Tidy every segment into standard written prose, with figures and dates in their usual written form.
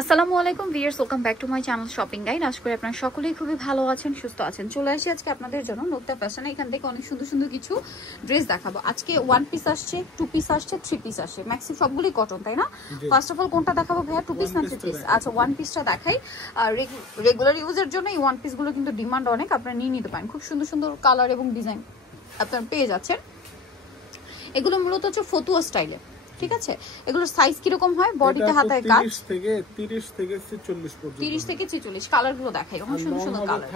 আসসালামু আলাইকুম viewers, welcome back to my channel shopping guide. আশা করি আপনারা সকলেই খুবই ভালো আছেন, সুস্থ আছেন। চলে আসি আজকে আপনাদের জন্য নোকতা ফ্যাশনে। এখান থেকে অনেক সুন্দর সুন্দর কিছু ড্রেস দেখাবো। আজকে 1 পিস আসছে, 2 পিস আসছে, 3 পিস আসছে, ম্যাক্সি সবগুলোই কটন, তাই না? ফার্স্ট অফ অল কোনটা দেখাবো ভাইয়া? 2 পিস না 3 পিস? আচ্ছা 1 পিসটা দেখাই। আর রেগুলার ইউজের জন্য এই 1 পিসগুলো কিন্তু ডিমান্ড অনেক, আপনারা নিয়ে নিতে পারেন। খুব সুন্দর সুন্দর কালার এবং ডিজাইন আপনারা পেয়ে যাচ্ছেন। এগুলো মূলত হচ্ছে ফতুয়া স্টাইলে, ঠিক আছে? এগুলোর সাইজ কিরকম হয়? বডিতে হাতায় কাজ 30 থেকে 46 পর্যন্ত। 30 থেকে 46 কালারগুলো দেখাই, অনেক সুন্দর সুন্দর কালার।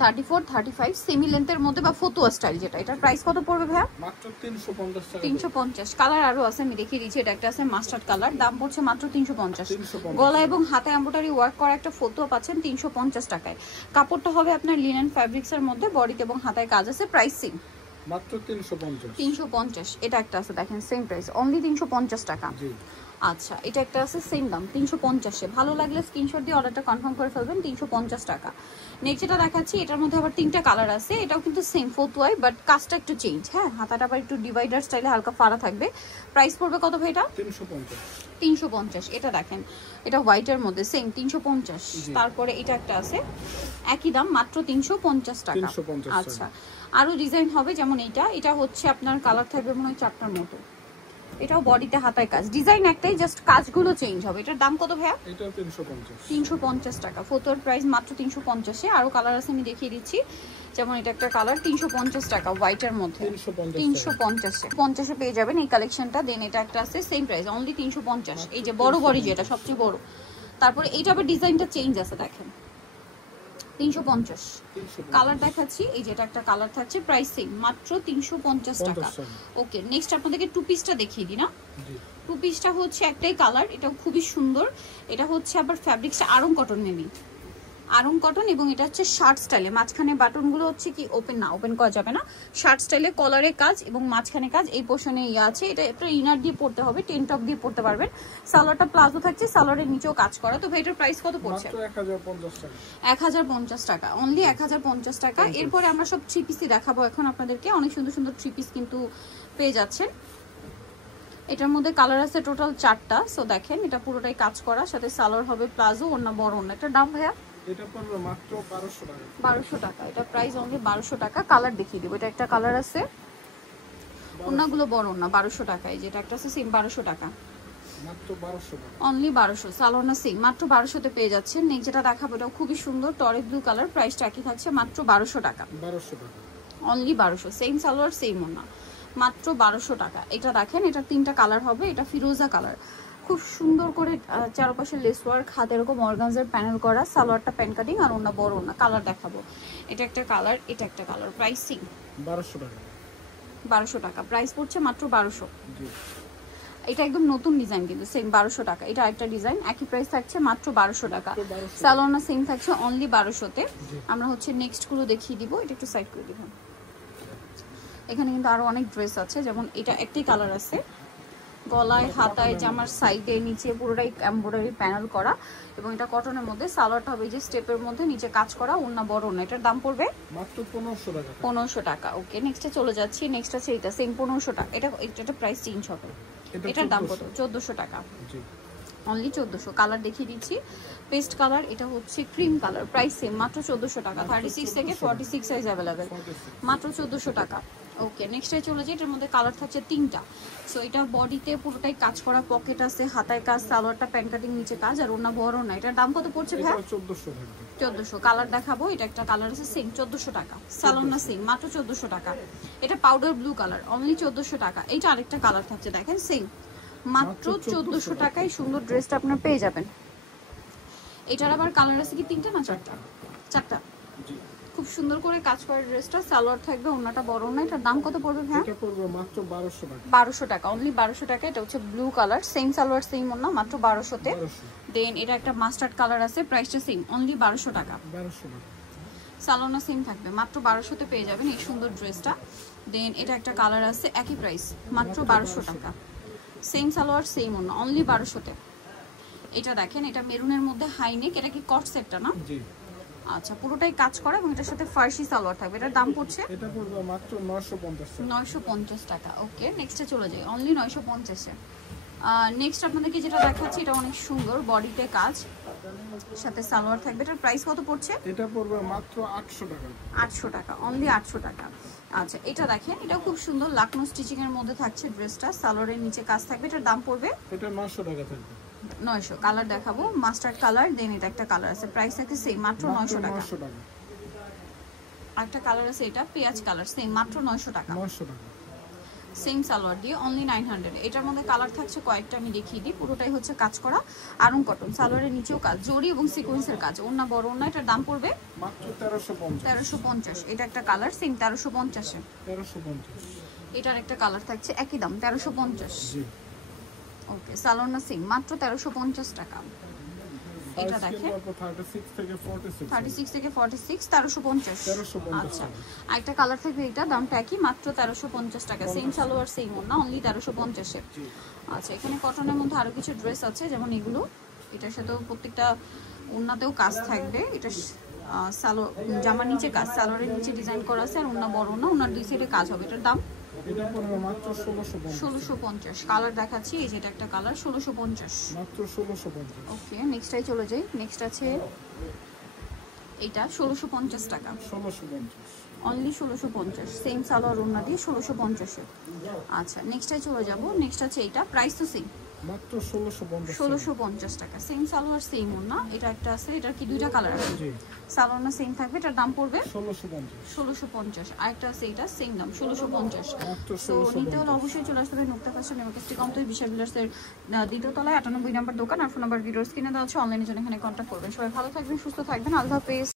34 35 সেমি লেন্থের মধ্যে বা ফতুয়া স্টাইল যেটা, এটার প্রাইস কত পড়বে ভাইয়া? মাত্র 350 টাকা। 350। কালার আরো আছে, আমি দেখিয়ে দিচ্ছি। এটা একটা আছে মাস্টার্ড কালার, দাম পড়ছে মাত্র 350। গলা এবং হাতে এমব্রয়ডারি ওয়ার্ক করা একটা ফতুয়া পাচ্ছেন 350 টাকায়। কাপড়টা হবে আপনার লিনেন ফ্যাব্রিক্স এর মধ্যে, বডিতে এবং হাতায় কাজ আছে। প্রাইস সেম মাত্র 350। এটা একটা আছে দেখেন, সেম প্রাইস, অনলি 350 টাকা। আচ্ছা, এটা একটা আছে সেম দাম 350 এ। ভালো লাগলে স্ক্রিনশট দিয়ে অর্ডারটা কনফার্ম করে ফেলবেন, 350 টাকা। নেক্সট যেটা দেখাচ্ছি, এটার মধ্যে আবার 3টা কালার আছে। এটাও কিন্তু সেম ফতুয়াই, বাট কাজটা একটু চেঞ্জ। হ্যাঁ, হাতাটা আবার একটু ডিভাইডার স্টাইলে হালকা ফাড়া থাকবে। প্রাইস পড়বে কত ভাই এটা? 350। এটা দেখেন, এটা হোয়াইটের মধ্যে সেম 350। তারপরে এটা একটা আছে একই দাম, মাত্র 350 টাকা। আচ্ছা, আরো ডিজাইন হবে, যেমন এটা হচ্ছে আপনার কালার থাকবে মনে হয় 4টার মতো। এটাও বডিতে হাতায় কাজ, ডিজাইন একটাই, জাস্ট কাজগুলো চেঞ্জ হবে। এটার দাম কত ভাইয়া? এটা 350 টাকা। ফটোর প্রাইস মাত্র 350 এ। আরো কালার আছে, আমি দেখিয়ে দিচ্ছি। যেমন এটা একটা কালার 350 টাকা হোয়াইটের মধ্যে, 350 এ 50 এ পেয়ে যাবেন এই কালেকশনটা। দেন এটা একটা আছে সেম প্রাইস, অনলি 350। এই যে বড় বড় যেটা সবচেয়ে বড়। তারপরে এইটা আবার ডিজাইনটা চেঞ্জ আছে দেখেন, 350। কালার দেখাচ্ছি, এই যেটা একটা কালার থাকছে, প্রাইস সেম, মাত্র 350 টাকা। ওকে, নেক্সট আপনাদেরকে 2 পিসটা দেখিয়ে দিই না? 2 পিসটা হচ্ছে একটাই কালার, এটাও খুবই সুন্দর। এটা হচ্ছে আবার ফ্যাব্রিক্সটা Aarong cotton, maybe Aarong cotton, এবং এটা হচ্ছে শার্ট স্টাইলে। মাঝখানে বাটনগুলো হচ্ছে কি ওপেন করা যাবে না। শার্ট স্টাইলে কলারে কাজ এবং মাঝখানে কাজ, এই পোর্শনে ইয়ে আছে। এটা একটা ইনার দিয়ে পড়তে হবে, টেন টপ দিয়ে পড়তে পারবেন। সালোয়ারটা প্লাজো থাকছে, সালোয়ারের নিচেও কাজ করা। তো ভাই এটার প্রাইস কত পড়ছে? 1050 টাকা, অনলি 1050 টাকা। এরপরে আমরা সব 3 পিসই দেখাবো এখন আপনাদেরকে। অনেক সুন্দর সুন্দর 3 পিস কিন্তু পেয়ে যাচ্ছেন। এটার মধ্যে কালার আছে টোটাল 4টা। সো দেখেন, এটা পুরোটাই কাজ করা, সাথে সালোয়ার হবে প্লাজো, ওড়না বড় ওড়না। এটার দাম ভাইয়া? এটা পড়বে মাত্র 1200 টাকা। 1200 টাকা। এটা প্রাইস অনলি 1200 টাকা। কালার দেখিয়ে দিব। এটা একটা কালার আছে, ওড়নাগুলো বড় ওড়না, 1200 টাকা। এই যেটা একটা আছে সেম 1200 টাকা, মাত্র 1200 টাকা, অনলি 1200। সালোয়ার না সেম, মাত্র 1200 তে পেয়ে যাচ্ছেন। নেক্সট যেটা দেখাবো, এটাও খুবই সুন্দর, টরে ব্লু কালার, প্রাইসটা একই থাকছে, মাত্র 1200 টাকা। 1200 টাকা, অনলি 1200। সেম সালোয়ার সেম ওড়না, মাত্র 1200 টাকা। এটা দেখেন, এটা 3টা কালার হবে। এটা ফিরোজা কালার, খুব সুন্দর করে চারপাশে লেস ওয়ার্ক, হাতে এরকম অর্গানজার প্যানেল করা, সালোয়ারটা প্যান কাটিং, আর ওড়না বড় ওড়না। কালার দেখাবো, এটা একটা কালার, এটা একটা কালার। প্রাইস সেম 1200 টাকা। 1200 টাকা প্রাইস পড়ছে, মাত্র 1200। এটা একদম নতুন ডিজাইন কিন্তু সেম 1200 টাকা। এটা আরেকটা ডিজাইন, একই প্রাইস থাকছে, মাত্র 1200 টাকা। সালোয়ারটা সেম থাকছে, অনলি 1200 তে। আমরা হচ্ছে নেক্সট গুলো দেখিয়ে দিব। এটা একটু সাইড করে দিবেন। এখানে কিন্তু আরো অনেক ড্রেস আছে, যেমন এটা একটাই কালার আছে, গলায় হাতায় জামার সাইডে নিচে পুরোটাই এমব্রয়ডারি প্যানেল করা, এবং এটা কটনের মধ্যে। সালোয়ারটা হবে যে স্টেপের মধ্যে, নিচে কাজ করা, ওড়না বড় ওড়না। এটার দাম পড়বে মাত্র 1500 টাকা। 1500 টাকা। ওকে, নেক্সটে চলে যাচ্ছি। নেক্সট আছে এটা সেম 1500 টাকা। এটা প্রাইস চেঞ্জ হবে। এটার দাম কত? 1400 টাকা, অনলি 1400। কালার দেখিয়ে দিচ্ছি, পেস্ট কালার, এটা হচ্ছে ক্রিম কালার, প্রাইস সেম, মাত্র 1400 টাকা। 36 থেকে 46 সাইজ অ্যাভেলেবেল, মাত্র 1400 টাকা। ওকে, নেক্সটে চলে যাই। এটার মধ্যে কালার থাকছে 3টা। সো এটা বডিতে পুরোটাই কাজ করা, পকেট আছে, হাতায় কাজ, সালোয়ারটা প্যান কাটিং, নিচে কাজ, আর ওড়না বড় না। এটার দাম কত পড়ছে ভাই? 1400। কালার দেখাবো, এটা একটা কালার আছে সেম 1400 টাকা। সালোয়ার না সেম, মাত্র 1400 টাকা। এটা পাউডার ব্লু কালার, অনলি 1400 টাকা। এইটা আরেকটা কালার থাকছে দেখেন, সেম, মাত্র 1400 টাকায় সুন্দর ড্রেসটা আপনার পেয়ে যাবেন। এটার আবার কালার আছে কি 3টা না 4টা? 4টা। খুব সুন্দর করে কাজ করা ড্রেসটা, সালোয়ার থাকবে, ওড়নাটা বড় না। এটার দাম কত পড়বে ভাই? এটা পড়বে মাত্র 1200 টাকা। 1200 টাকা, অনলি 1200 টাকা। এটা হচ্ছে blue colour, same salwar same ওড়না, মাত্র 1200 তে। দেন এটা একটা মাস্টার্ড কালার আছে, প্রাইসটা সেম, অনলি 1200 টাকা। 1200 টাকা, সালোয়ারটা সেম থাকবে, মাত্র 1200 তে পেয়ে যাবেন এই সুন্দর ড্রেসটা। দেন এটা একটা কালার আছে, একই প্রাইস, মাত্র 1200 টাকা। সেম সালোয়ার সেম ওড়না, অনলি 1200 তে। এটা দেখেন, এটা মেরুনের মধ্যে হাই নেক, এটা কি কট সেটটা না? জি। আচ্ছা, পুরোটাই কাজ করা, এবং এটার সাথে ফার্সি সালোয়ার থাকবে। এটার দাম পড়ছে, এটা পড়বে মাত্র 950 টাকা। 950 টাকা। ওকে, নেক্সটে চলে যাই, অনলি 950 এ। নেক্সট আপনাদেরকে যেটা দেখাচ্ছি এটা অনেক সুন্দর, বডিতে কাজ, সাথে সালোয়ার থাকবে। এটার প্রাইস কত পড়ছে? এটা পড়বে মাত্র 800 টাকা। 800 টাকা, অনলি 800 টাকা। আচ্ছা এটা দেখেন, এটা খুব সুন্দর লাকনো স্টিচিং এর মধ্যে থাকছে ড্রেসটা, সালোয়ারের নিচে কাজ থাকবে। এটার দাম পড়বে এটা 900 টাকা থাকবে। 900। কালার দেখাবো, মাস্টার্ড কালার, দেন এটা একটা কালার আছে, প্রাইস থাকে সেম, মাত্র 900 টাকা। 900 টাকা। একটা কালার আছে এটা পেঁয়াজ কালার, সেম মাত্র 900 টাকা। 900 টাকা। সেম সালোয়ার দিয়ে অনলি 900। এটার মধ্যে কালার থাকছে কয়েকটা, আমি দেখিয়ে দিই। পুরোটাই হচ্ছে কাজ করা আরং কটন, সালোয়ারের নিচেও কাজ, জরি এবং সিকোয়েন্সের কাজ, ওন্না বড় ওন্না। এটার দাম পড়বে মাত্র 1350। 1350। এটা একটা কালার সেম 1350 এ। 1350। এটার একটা কালার থাকছে একই দাম 1350। জি। ওকে, সালোয়ার না সেম, মাত্র 1350 টাকা। এটা দেখেন 36 থেকে 46। 36 থেকে 46, 1350। 1350। আচ্ছা, আরেকটা কালার থাকবে, এটা দামটা একই, মাত্র 1350 টাকা। সেম সালোয়ার সেম ওন্না, অনলি 1350 এ। আচ্ছা, এখানে কটনের মধ্যে আরো কিছু ড্রেস আছে, যেমন এগুলো, এটার সাথেও প্রত্যেকটা ওন্নাতেও কাজ থাকবে। এটা জামার নিচে কাজ, সালোয়ারের নিচে ডিজাইন করা আছে, আর ওন্না বড় না, ওন্নার দুই সাইডে কাজ হবে। এটার দাম এটা পড়বে মাত্র 1650। 1650। কালার দেখাচ্ছি, এই যে এটা একটা কালার, 1650। মাত্র 1650। ওকে, নেক্সটটাই চলে যাই। নেক্সট আছে এটা 1650 টাকা, 1650। অনলি 1650। সেম সালোয়ার ওন্না দিয়ে 1650 এ। আচ্ছা, নেক্সটটাই চলে যাব। নেক্সট আছে এটা, প্রাইস তো সেম, মাত্র 1650। 1650 টাকা। সেম সালোয়ার সেম ওন্না। এটা একটা আছে, এটার কি দুইটা কালার আছে? জি। সালোয়ার না সেম থাকবে, এটার দাম পড়বে 1650। 1650। আরেকটা আছে, এটা সেম দাম 1650। মাত্র তো নিতে 1650। হলে অবশ্যই চলে আসতে হবে মুক্তা ফ্যাশন এমকেসটি কমপ্লেক্স, বিশাল বিলাসের দ্বিতীয় তলায় 98 নম্বর দোকান। আর ফোন নাম্বার ভিডিওস কিনে দেওয়া হচ্ছে, অনলাইনের জন্য এখানে কন্ট্যাক্ট করবেন। সবাই ভালো থাকবেন, সুস্থ থাকবেন, আল্লাহ হাফেজ।